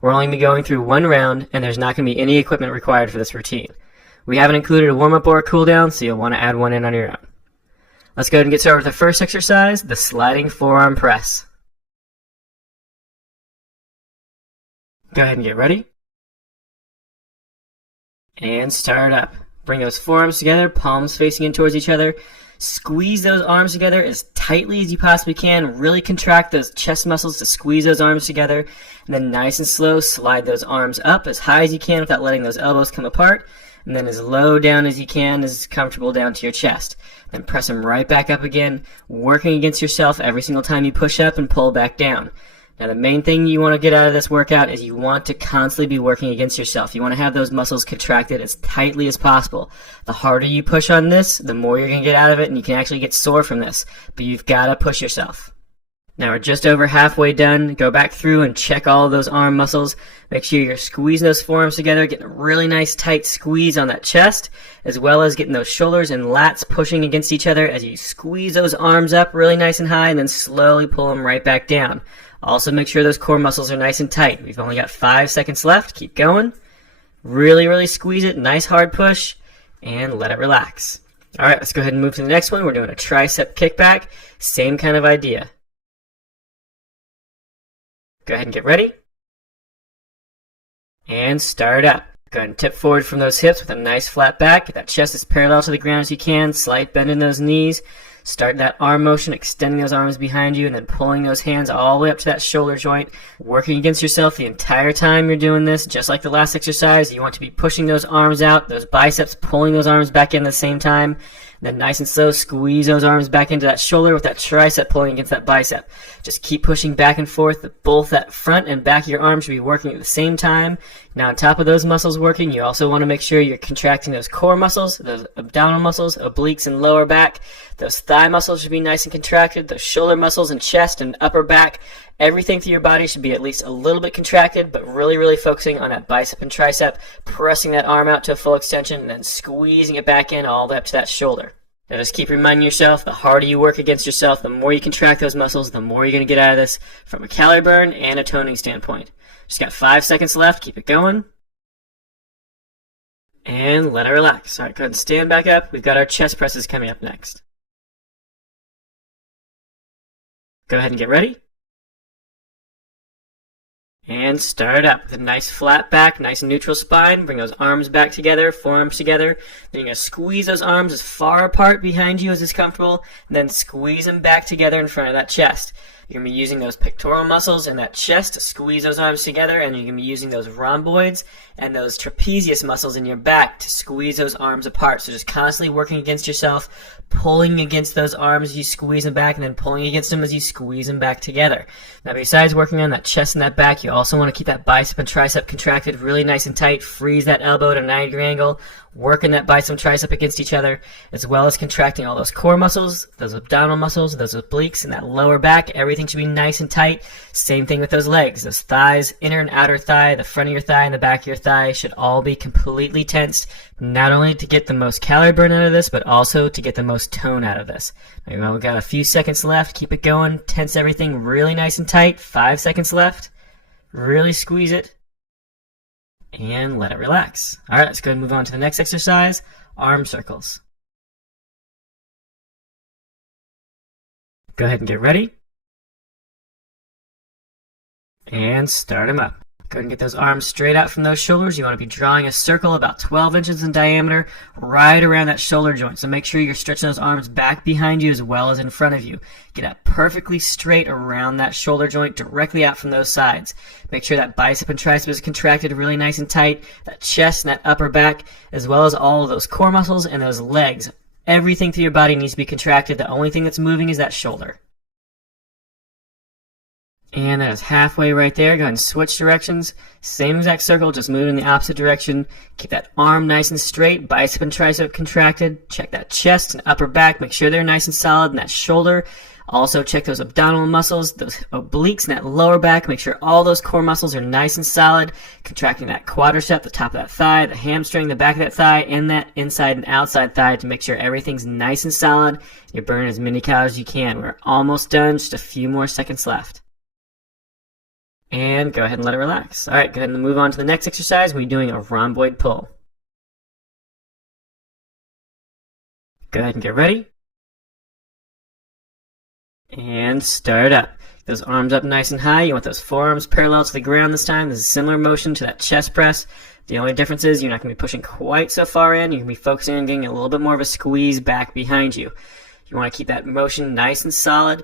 We're only going to be going through one round, and there's not going to be any equipment required for this routine. We haven't included a warm-up or a cool-down, so you'll want to add one in on your own. Let's go ahead and get started with the first exercise, the sliding forearm press. Go ahead and get ready. And start up. Bring those forearms together, palms facing in towards each other. Squeeze those arms together as tightly as you possibly can. Really contract those chest muscles to squeeze those arms together. And then nice and slow, slide those arms up as high as you can without letting those elbows come apart. And then as low down as you can, as comfortable down to your chest. Then press them right back up again, working against yourself every single time you push up and pull back down. Now the main thing you want to get out of this workout is you want to constantly be working against yourself. You want to have those muscles contracted as tightly as possible. The harder you push on this, the more you're going to get out of it, and you can actually get sore from this. But you've got to push yourself. Now we're just over halfway done. Go back through and check all of those arm muscles. Make sure you're squeezing those forearms together, getting a really nice tight squeeze on that chest, as well as getting those shoulders and lats pushing against each other as you squeeze those arms up really nice and high and then slowly pull them right back down. Also make sure those core muscles are nice and tight. We've only got 5 seconds left. Keep going. Really, really squeeze it. Nice hard push. And let it relax. Alright, let's go ahead and move to the next one. We're doing a tricep kickback. Same kind of idea. Go ahead and get ready. And start up. Go ahead and tip forward from those hips with a nice flat back. Get that chest as parallel to the ground as you can. Slight bend in those knees. Start that arm motion, extending those arms behind you and then pulling those hands all the way up to that shoulder joint. Working against yourself the entire time you're doing this. Just like the last exercise, you want to be pushing those arms out, those biceps, pulling those arms back in at the same time. Then nice and slow, squeeze those arms back into that shoulder with that tricep pulling against that bicep. Just keep pushing back and forth. Both that front and back of your arm should be working at the same time. Now on top of those muscles working, you also want to make sure you're contracting those core muscles, those abdominal muscles, obliques and lower back. Those thigh muscles should be nice and contracted. Those shoulder muscles and chest and upper back. Everything through your body should be at least a little bit contracted, but really, really focusing on that bicep and tricep, pressing that arm out to a full extension, and then squeezing it back in all the way up to that shoulder. Now just keep reminding yourself, the harder you work against yourself, the more you contract those muscles, the more you're going to get out of this from a calorie burn and a toning standpoint. Just got 5 seconds left. Keep it going. And let it relax. All right, go ahead and stand back up. We've got our chest presses coming up next. Go ahead and get ready. And start up with a nice flat back, nice neutral spine. Bring those arms back together, forearms together. Then you're going to squeeze those arms as far apart behind you as is comfortable, and then squeeze them back together in front of that chest. You're going to be using those pectoral muscles in that chest to squeeze those arms together, and you're going to be using those rhomboids and those trapezius muscles in your back to squeeze those arms apart. So just constantly working against yourself, pulling against those arms as you squeeze them back, and then pulling against them as you squeeze them back together. Now besides working on that chest and that back, you also want to keep that bicep and tricep contracted really nice and tight. Freeze that elbow at a 90-degree angle. Working that bicep and tricep against each other, as well as contracting all those core muscles, those abdominal muscles, those obliques, and that lower back. Everything should be nice and tight. Same thing with those legs. Those thighs, inner and outer thigh, the front of your thigh and the back of your thigh should all be completely tensed, not only to get the most calorie burn out of this, but also to get the most tone out of this. We've got a few seconds left. Keep it going. Tense everything really nice and tight. 5 seconds left. Really squeeze it. And let it relax. Alright, let's go ahead and move on to the next exercise, arm circles. Go ahead and get ready. And start them up. Go ahead and get those arms straight out from those shoulders. You want to be drawing a circle about 12 inches in diameter right around that shoulder joint. So make sure you're stretching those arms back behind you as well as in front of you. Get that perfectly straight around that shoulder joint directly out from those sides. Make sure that bicep and tricep is contracted really nice and tight. That chest and that upper back, as well as all of those core muscles and those legs. Everything through your body needs to be contracted. The only thing that's moving is that shoulder. And that is halfway right there. Go ahead and switch directions. Same exact circle, just move in the opposite direction. Keep that arm nice and straight, bicep and tricep contracted. Check that chest and upper back. Make sure they're nice and solid. And that shoulder. Also check those abdominal muscles, those obliques and that lower back. Make sure all those core muscles are nice and solid. Contracting that quadricep, the top of that thigh, the hamstring, the back of that thigh, and that inside and outside thigh to make sure everything's nice and solid. You're burning as many calories as you can. We're almost done. Just a few more seconds left. And go ahead and let it relax. All right, go ahead and move on to the next exercise. We're doing a rhomboid pull. Go ahead and get ready. And start up. Those arms up nice and high. You want those forearms parallel to the ground this time. This is a similar motion to that chest press. The only difference is you're not going to be pushing quite so far in. You're going to be focusing on getting a little bit more of a squeeze back behind you. You want to keep that motion nice and solid.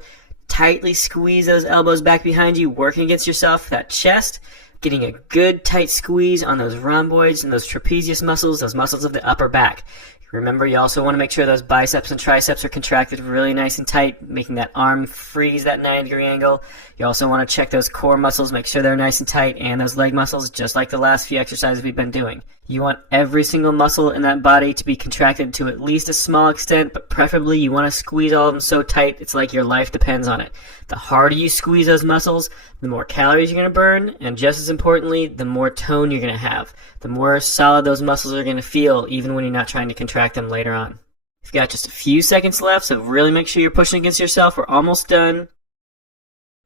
Tightly squeeze those elbows back behind you, working against yourself, that chest, getting a good tight squeeze on those rhomboids and those trapezius muscles, those muscles of the upper back. Remember, you also want to make sure those biceps and triceps are contracted really nice and tight, making that arm freeze that 90-degree angle. You also want to check those core muscles, make sure they're nice and tight, and those leg muscles, just like the last few exercises we've been doing. You want every single muscle in that body to be contracted to at least a small extent, but preferably you want to squeeze all of them so tight it's like your life depends on it. The harder you squeeze those muscles, the more calories you're going to burn, and just as importantly, the more tone you're going to have. The more solid those muscles are going to feel, even when you're not trying to contract them later on. You've got just a few seconds left, so really make sure you're pushing against yourself. We're almost done.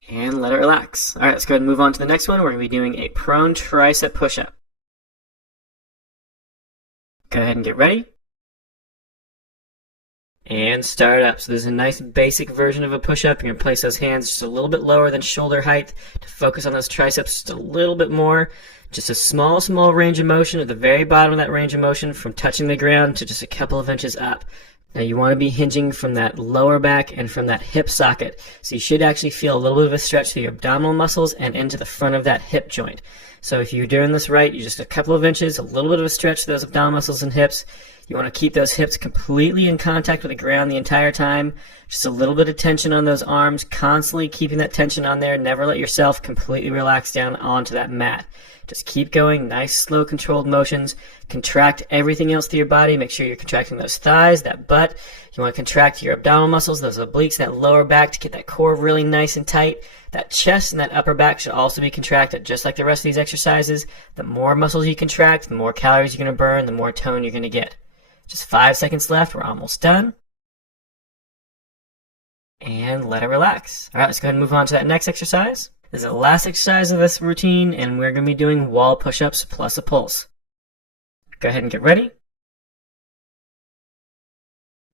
And let it relax. Alright, let's go ahead and move on to the next one. We're going to be doing a prone tricep push-up. Go ahead and get ready. And start up. So this is a nice basic version of a push-up. You're going to place those hands just a little bit lower than shoulder height to focus on those triceps just a little bit more. Just a small range of motion at the very bottom of that range of motion from touching the ground to just a couple of inches up. Now you want to be hinging from that lower back and from that hip socket. So you should actually feel a little bit of a stretch through your abdominal muscles and into the front of that hip joint. So if you're doing this right, you're just a couple of inches, a little bit of a stretch to those abdominal muscles and hips. You want to keep those hips completely in contact with the ground the entire time. Just a little bit of tension on those arms, constantly keeping that tension on there. Never let yourself completely relax down onto that mat. Just keep going, nice, slow, controlled motions. Contract everything else through your body. Make sure you're contracting those thighs, that butt. You want to contract your abdominal muscles, those obliques, that lower back to get that core really nice and tight. That chest and that upper back should also be contracted, just like the rest of these exercises. The more muscles you contract, the more calories you're going to burn, the more tone you're going to get. Just 5 seconds left. We're almost done. And let it relax. All right, let's go ahead and move on to that next exercise. This is the last exercise of this routine, and we're going to be doing wall push-ups plus a pulse. Go ahead and get ready.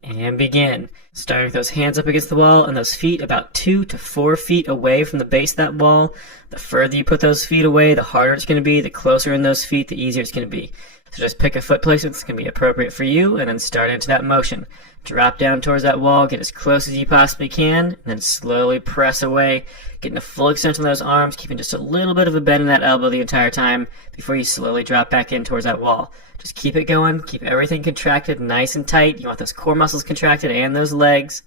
And begin. Starting with those hands up against the wall and those feet about 2 to 4 feet away from the base of that wall. The further you put those feet away, the harder it's going to be. The closer in those feet, the easier it's going to be. So just pick a foot placement that's going to be appropriate for you, and then start into that motion. Drop down towards that wall, get as close as you possibly can, and then slowly press away, getting a full extension of those arms, keeping just a little bit of a bend in that elbow the entire time before you slowly drop back in towards that wall. Just keep it going, keep everything contracted nice and tight. You want those core muscles contracted and those legs.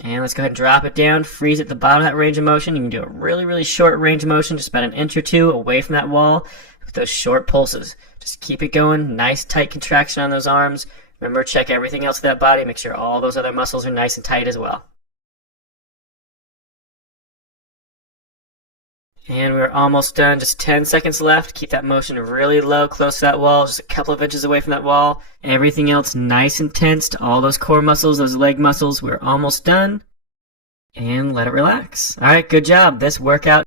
And let's go ahead and drop it down, freeze at the bottom of that range of motion. You can do a really short range of motion, just about an inch or two away from that wall with those short pulses. Just keep it going, nice tight contraction on those arms. Remember, check everything else of that body, make sure all those other muscles are nice and tight as well. And we're almost done, just 10 seconds left. Keep that motion really low, close to that wall, just a couple of inches away from that wall. Everything else nice and tense to all those core muscles, those leg muscles. We're almost done. And let it relax. All right, good job. This workout